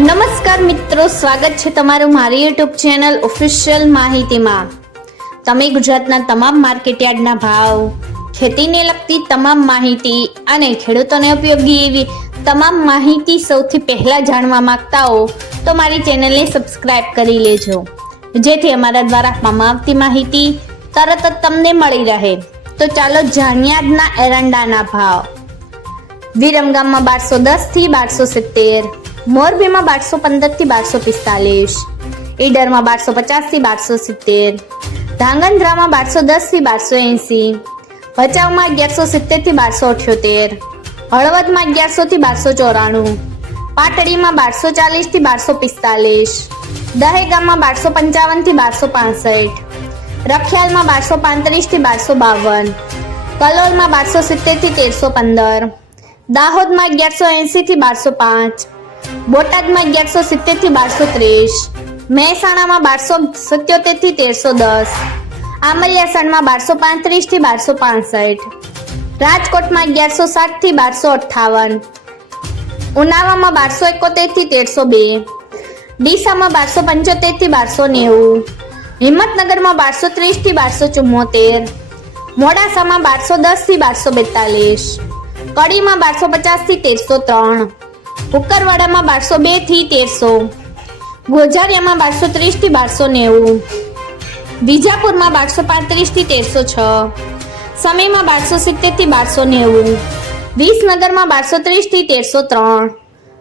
નમસ્કાર મિત્રો, સ્વાગત છે તમારું મારી યુટ્યુબ ચેનલ ઓફિશિયલ માહિતીમાં। તમે ગુજરાતના તમામ માર્કેટયાર્ડના ભાવ, ખેતીને લગતી તમામ માહિતી અને ખેડૂતોને ઉપયોગી એવી તમામ માહિતી સૌથી પહેલા જાણવા માંગતા હો તો મારી ચેનલને સબસ્ક્રાઇબ કરી લેજો, જેથી અમારા દ્વારા આપવામાં આવતી માહિતી તરત જ તમને મળી રહે। તો ચાલો જાણીએ આજના એરંડાના ભાવ। વિરમગામમાં 1210 થી 1270, મોરબીમાં 1215 થી 1245, ઈડરમાં 1250 થી 1270, ધાંગધ્રામાં 1210 થી 1280, ભચાઉમાં 1170 થી 1278, હળવદમાં 1100 થી 1294, પાટડીમાં 1240 થી 1245, દહેગામમાં 1255 થી 1265, રખિયાલમાં 1235 થી 1252, કલોલમાં 1270 થી 1315, દાહોદમાં 1180 થી 1205, બોટાદમાં 1170 થી 1230, મહેસાણામાં 1277 થી 1310, આમલિયાસણમાં 1235 થી 1265, રાજકોટમાં 1160 થી 1258, ઉનાવામાં 1271 થી 1302, ડીસામાં 1275 થી 1290, હિંમતનગરમાં 1230 થી 1274, મોડાસામાં 1210 થી 1242, કડીમાં 1250 થી 1303, કુકરવાડામાં 1202 થી 1300, ગોઝારિયામાં 1230 થી 1290, વિજાપુરમાં 1235 થી 1306, સમીમાં 1270 થી 1290, વિસનગરમાં 1230 થી 1303,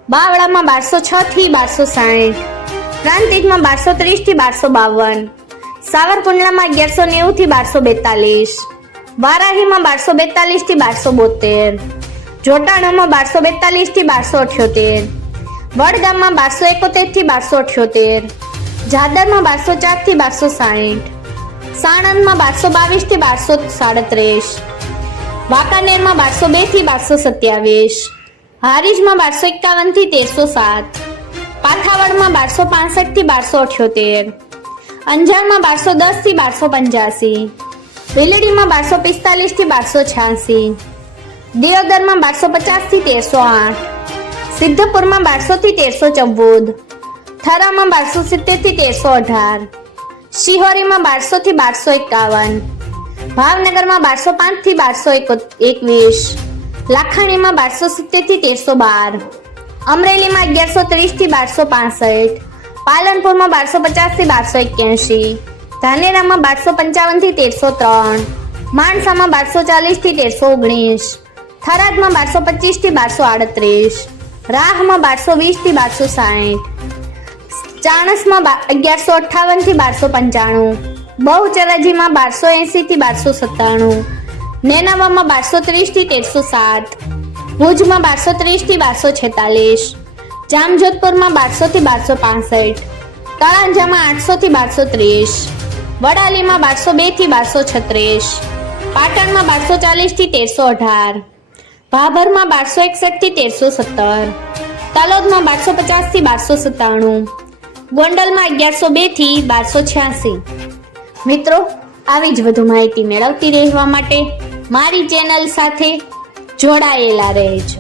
બાવળામાં 1206 થી 1260, પ્રાંતિજમાં 1230 થી 1252, સાવરકુંડલામાં 1190 થી 1242, વારાહીમાં 1242 થી 1272, જોટાણામાં 1242 થી 1278, વડગામમાં 1271 થી 1278, જાદરમાં 1204 થી 1260, સાણંદમાં 1222 થી 1237, વાંકાનેરમાં 1202 થી 1227, હારીજમાં 1251 થી 1307, પાથાવડમાં 1265 થી 1278, અંજારમાં 1210 થી 1285, ભીલડીમાં 1245 થી 1286, દિયોદરમાં 1250 થી 1308, સિદ્ધપુરમાં 1200 થી 1314, થરામાં 1270 થી 1318, શિહોરીમાં 1200 થી 1251, ભાવનગરમાં 1205 થી 1221, લાખાણીમાં 1270 થી 1312, અમરેલીમાં 1130 થી 1265, પાલનપુરમાં 1250 થી 1281, ધાનેરામાં 1255 થી 1303, માણસામાં 1240 થી 1319, થરાદમાં 1225 થી 1238, રાહમાં 1220 થી 1260, ચાણસમાં 1158 થી 1295, બહુચરાજીમાં 1280 થી 1297, નેનાવામાં 1230 થી 1307, ભુજમાં 1230 થી 1246, જામજોધપુરમાં 1200 થી 1265, તળાંજામાં 800 થી 1230, વડાલીમાં 1202 થી 1236, પાટણમાં 1240 થી 1318, ભાભરમાં 1261 થી 1317, તલોદમાં 1250 થી 1297, ગોંડલમાં 1102 થી 1286। મિત્રો, આવી જ વધુ માહિતી મેળવતી રહેવા માટે મારી ચેનલ સાથે જોડાયેલા રહેજો।